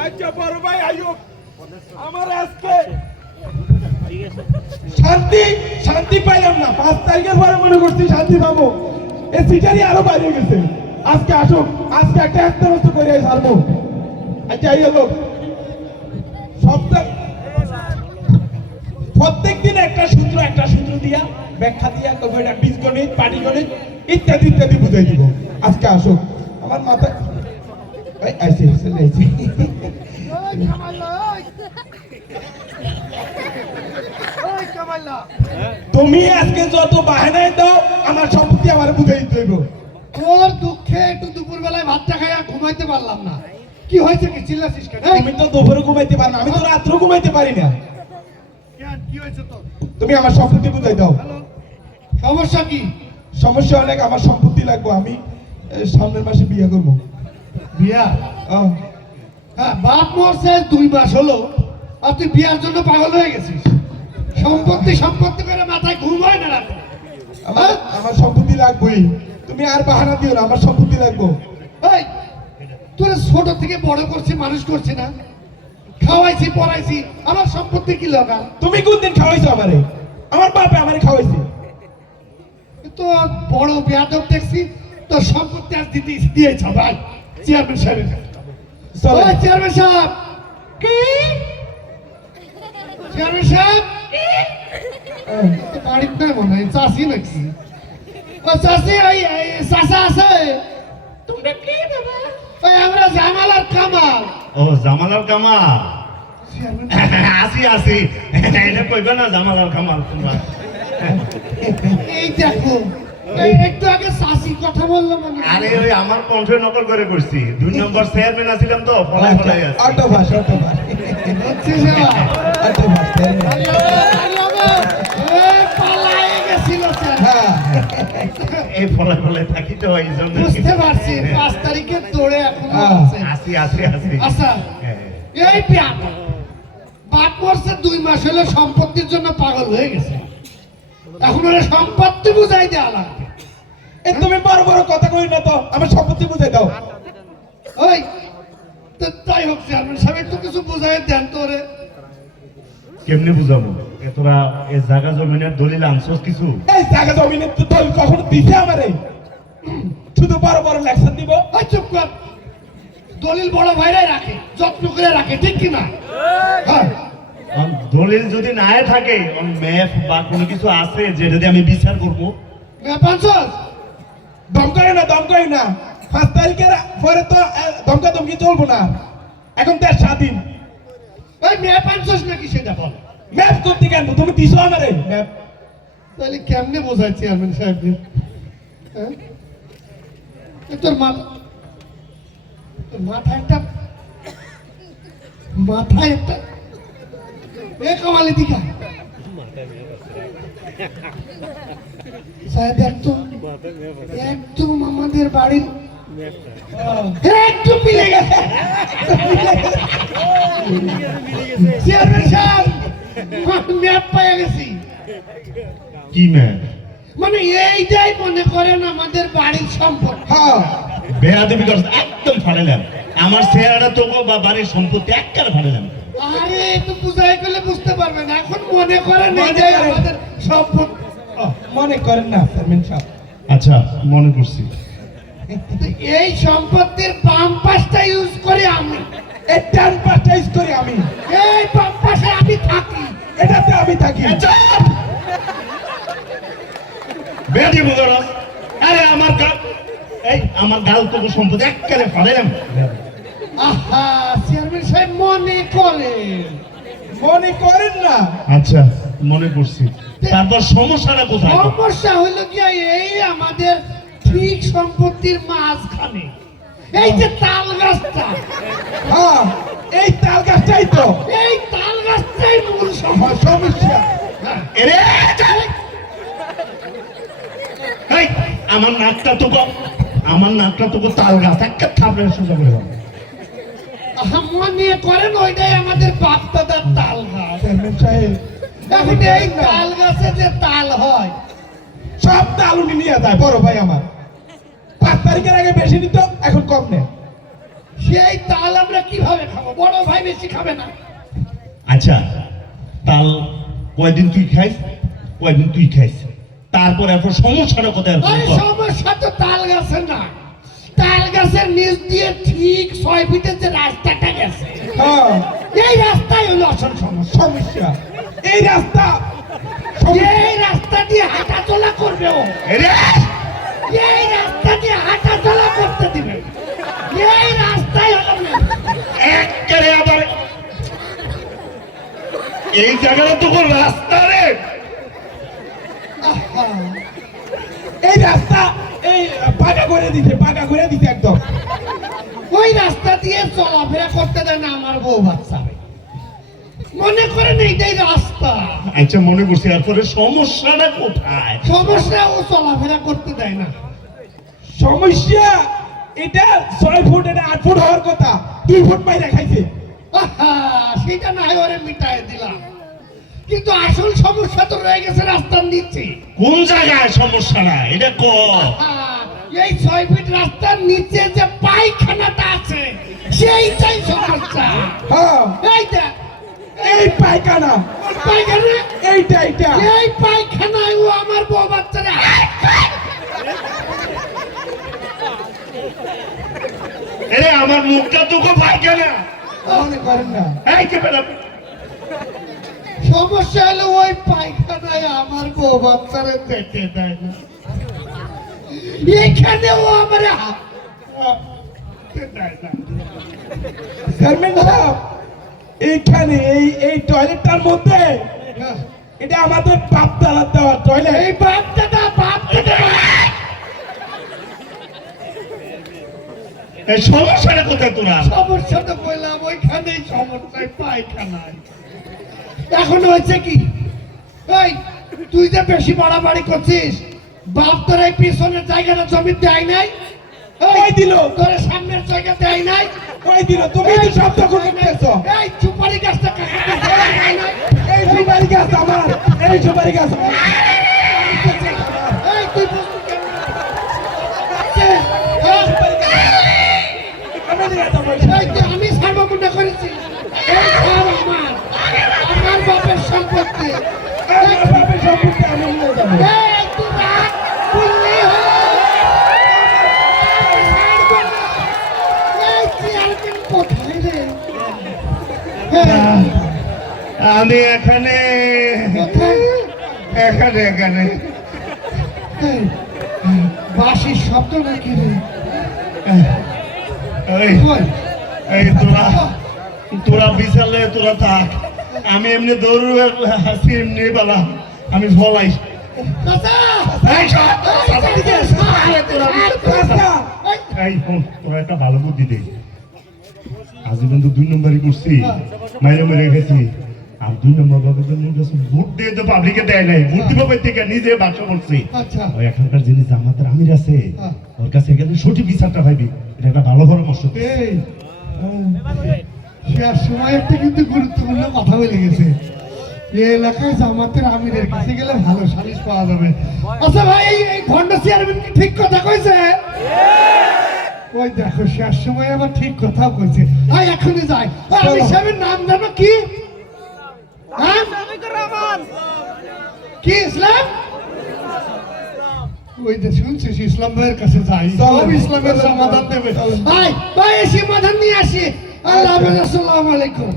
আচ্ছা বড় ভাই আয়ুব, আমার আজকে শান্তি শান্তি পাইলাম না। 5 তারিখের পরে মনে করছি শান্তি পাবো, এই সিটারি আরো বাইরে গেছে। আজকে আসুক, আজকে একটা একতরস্ত করে ছাড়বো। আচ্ছা এই হলো সপ্তাহ, প্রত্যেক দিন একটা সূত্র দিয়া ব্যাখ্যা দিয়া তবে এটা বীজগণিত, পাটিগণিত ইত্যাদি ইত্যাদি বুঝাই দিব। আজকে আসুক আমার মাথায় তুমি আজকে যত বাহানায় দাও আমার সম্পত্তি আমার বুঝাই দিতে হইব। তোর দুঃখে একটু দুপুর বেলায় ভাতটা খাইয়া ঘুমাইতে পারলাম না। কি হয়েছে, কি চিল্লাছিস কেন? আমি তো দুপুরে ঘুমাইতে পারি না, আমি তো রাত্রে ঘুমাইতে পারি না। কি হয়েছে তোর? তুমি আমার সম্পত্তি বুঝাই দাও। সমস্যা কি? সমস্যা অনেক, আমার সম্পত্তি লাগবে। আমি সামনের মাসে বিয়ে করবো। বিয়া? হ্যাঁ, বাপ মরছে 2 মাস হলো আর তুই বিয়ার জন্য পাগল হয়ে গেছিস। সম্পত্তি করে মাথায় ঘুম হয় না রাতে। আমার সম্পত্তি লাগবেই, তুমি আর বাহানা দিও না, আমার সম্পত্তি লাগবে। এই তোর ছোট থেকে বড় করছি, মানুষ করছি না, খাওয়াইছি পড়াইছি, আমার সম্পত্তি কি লাগা? তুমি কোন দিন খাওয়াইছো আমারে? আমার বাপে আমারে খাওয়াইছে। তো বড় বেয়াদব দেখছি, তো সম্পত্তি আজ দিয়েছ ভাই চেয়ারম্যান সাহেব। চেয়ারম্যান সাহেব, কি চেয়ারম্যান সাহেব বাড়ির নাই মনে হয়, চাষি নাকি? চাষি চাষা আছে? তোমরা কি বাবা? আমরা জামাল আর কামাল। ও জামাল আর কামাল, আসি এটা কইবে না জামাল আর কামাল তোমরা। এই দেখো, একটু আগে চাষি কথা বললো মানে। আরে ওই আমার কণ্ঠে নকল করে করছি, 2 নম্বর চেয়ারম্যান আছিলাম তো ফলাই ফলাই আছে। অটোভাস হচ্ছে সেবা পালায়ে গেছিল স্যার। এই ফলাই ফলাই থাকি তো এই জন্য বুঝতে পারছি 5 তারিখে দৌড়ে এখন আসি। আচ্ছা এই পিয়া বাপ মরছে 2 মাস হলো, সম্পত্তির জন্য পাগল হয়ে গেছে। এখন ওরা সম্পত্তি বুঝাই দেওয়া লাগবে। তুমি বড় বড় কথা কই না তো, আমার সম্পত্তি বুঝাই দাও। ওই তো তাই হোক, চেয়ারম্যান সাহেব একটু কিছু বুঝাই দেন তো রে। কেমনে বুঝাবো? তোরা এই জায়গা জমিনের দলিল আনছস কিছু? এই জায়গা জমিনের তো দল কখনো দিছে আমারে? শুধু বড় বড় লেকচার দিব। ওই চুপ কর, দলিল বড় ভাইরাই রাখে, যত্ন করে রাখে, ঠিক কি না? হ্যাঁ, দলিল যদি নাই থাকে, ম্যাপ বা কোনো কিছু আছে যেটা দিয়ে আমি বিচার করবো? দম করে না 5 তারিখের পরে তো দমকি চলবো না। এখন তো স্বাধীন। ওই ম্যাপ আনছস নাকি সেটা বল। ম্যাপ করতে কেন? তুমি দিছো আমারে ম্যাপ। তাহলে কেমনে বোঝাই চেয়ারম্যান সাহেব? হ্যাঁ, তোর মাথায় একটা কামালি দিঘা সাহেব, একদম আমাদের বাড়ির একটু মিলে গেছে। চেয়ারম্যান সাহেব ম্যাপ পাইয়া গেছি। কি ম্যাপ? মানে এইটাই মনে করেন আমাদের বাড়ির সম্পদ। হ্যাঁ, বেয়াদবি করছ, একদম ফাড়ালাম। আমার চেহারাটা তো বা বাড়ির সম্পত্তি একবার ফাড়ালাম। আরে একটু বুঝাই করলে বুঝতে পারবেন। এখন মনে করেন এইটাই আমাদের সম্পদ। মনে করেন না চেয়ারম্যান সাহেব। আচ্ছা, মনে করছি। এই সম্পত্তির বাম পাশটা ইউজ করি আমি, এই ডান পাশটা ইউজ করি আমি। এই বাম পাশে আমি থাকি, এটাতে আমি থাকি। বেয়াদবি করছ। আরে আমার গাল তো সম্পত্তি একবারে ফাড়ালাম। আহা চেয়ারম্যান সাহেব মনে করেন না। আচ্ছা, মনে করছি। তারপর সমস্যাটা কোথায়? সমস্যা হইলো কি, এই আমাদের ঠিক সম্পত্তির মাঝখানে এই যে তাল গাছটা। হ্যাঁ, এই তাল গাছটাই তো। এই তাল গাছটাই মূল সমস্যা। এরে আমার নাকটা তো তাল গাছ একটা থাপড়ে সোজা করে দাও। মনে করেন ওইটাই আমাদের বাপ দাদার তাল গাছ। চেয়ারম্যান সাহেব, এখন এই তাল গাছে যে তাল হয়, সব তাল উনি নিয়ে যায় বড় ভাই আমার। 5 তারিখের আগে বেশি নিত, এখন কম নেয়। সেই তাল আমরা কিভাবে খাবো বড় ভাই বেশি খাবে না। আচ্ছা তাল কয়দিন তুই খাইস, কয়দিন তুই খাইস, তারপর এরপর সমস্যাটা কোথায় আর আরে বল। সমস্যা তো তাল গাছে না, তাল গাছের নিচ দিয়ে ঠিক 6 ফিটের যে রাস্তাটা গেছে, হ্যাঁ এই রাস্তাই হলো আসল সমস্যা। সমস্যা এই রাস্তা এই রাস্তা দিয়ে হাঁটা চলা করবে ও, এরে, এই রাস্তা দিয়ে হাঁটা চলা করতে দিবে, এই রাস্তাই হলো মেন। একেবারে আবার এই জায়গাটা তো কোন রাস্তা রে? আহা, এই রাস্তা এই পাকা করে দিছে একদম। ওই রাস্তা দিয়ে চলাফেরা করতে দেয় না আমার বউ বাচ্চা, মনে করেন এইটাই রাস্তা। আচ্ছা মনে করছি, এরপরে সমস্যাটা কোথায়? সমস্যা ও চলাফেরা করতে দেয় না। সমস্যা এটা 6 ফুট, এটা 8 ফুট হওয়ার কথা, 2 ফুট বাইরে খাইছে। আহা, সেটা না হয় ওরে মিটাই দিলাম, কিন্তু আসল সমস্যা তো রয়ে গেছে রাস্তার নিচে। কোন জায়গায় সমস্যাটা এটা ক? আহা, এই 6 ফিট রাস্তার নিচে যে পায়খানাটা আছে সেইটাই সমস্যা। হ্যাঁ এইটা এই পায়খানা, পায়খানা, এইটা এই পায়খানায় ও আমার বউ বাচ্চারা এরে আমার মুখটা তোকে পাইকে না। মনে করেন না। এই কে বেটা? সমস্যা হলো ওই পায়খানায় আমার বউ বাচ্চারা যেতে দেয় না, এখানে ও আমার দেয় না। চেয়ারম্যান সাহেব, এইখানে এই টয়লেটটার মধ্যে এটা আমাদের বাপ দাদার দেওয়া টয়লেট। এই বাপ দাদা এই সমস্যাটা কোথায় তোরা? সমস্যা তো বললাম, ওইখানেই সমস্যায় পায়খানায়। এখন হয়েছে কি, এই তুই যে বেশি বাড়াবাড়ি করছিস, বাপ তোর এই পিছনের জায়গাটা জমি দেয় নাই, ওই দিল, তোর সামনের জায়গা দেয় নাই, ওই দিল, তুমি তো শব্দ করতেছ। এই সুপারি গাছটা কাকাতে দেয় নাই, এই সুপারি গাছ আমার, এই সুপারি গাছ আমার। এই তুই বুঝলি কেন? এই যে আমি সার্বমুন্ডা করেছি, এই ঘর আমার বাপের সম্পত্তি। আমার বাপের সম্পত্তি আমি নিয়ে যাবো। এই তুই রাগ করলি হলো। এই চেয়ারম্যান কোথায় রে? আমি এখানে কোথায়? এখানে এই, বাঁশির শব্দ নাকি রে? এই কই? এই তোরা বিশালে তোরা থাক, আমি এমনি দৌড় হাসি এমনি বালা আমি ভলাই। চাচা! এই সব, এই চাচা! আরে তোরা রাস্তা এই ফোন তোরা একটা ভালো বুদ্ধি দে। আজীবন তো 2 নম্বরই করছি, মেরে গেছি। আর 2 নম্বর বাবা ভোট দিয়ে তো পাবলিকে দেয় নাই, ভোট দিব থেকে নিজে বাক্স করছি। আচ্ছা। ওই এখানকার যিনি জামাতের আমির আছে, হ্যাঁ। ওর কাছে গেলে সঠিক বিচারটা পাইবি। এটা একটা ভালো পরামর্শ। এই, শেষ সময় একটা কিন্তু গুরুত্বপূর্ণ কথা বলে গেছে, এই এলাকায় জামাতের আমিরের কাছে গেলে ভালো সালিশ পাওয়া যাবে। আচ্ছা ভাই, এই ভণ্ড চেয়ারম্যান কি ঠিক কথা কইছে? ওই দেখো শেষ সময় আবার ঠিক কথা কইছে। আয় এখনই যাই। আমি সাহেবের নাম জানো কি? হ্যাঁ? কি ইসলাম? ওই যে শুনছিস, ইসলাম ভাইয়ের কাছে যাই, সব ইসলামের সমাধান দেবে। আয় ভাই, সমাধান নিয়ে আসি। আল্লাহ হাফেজ, আসসালামু আলাইকুম।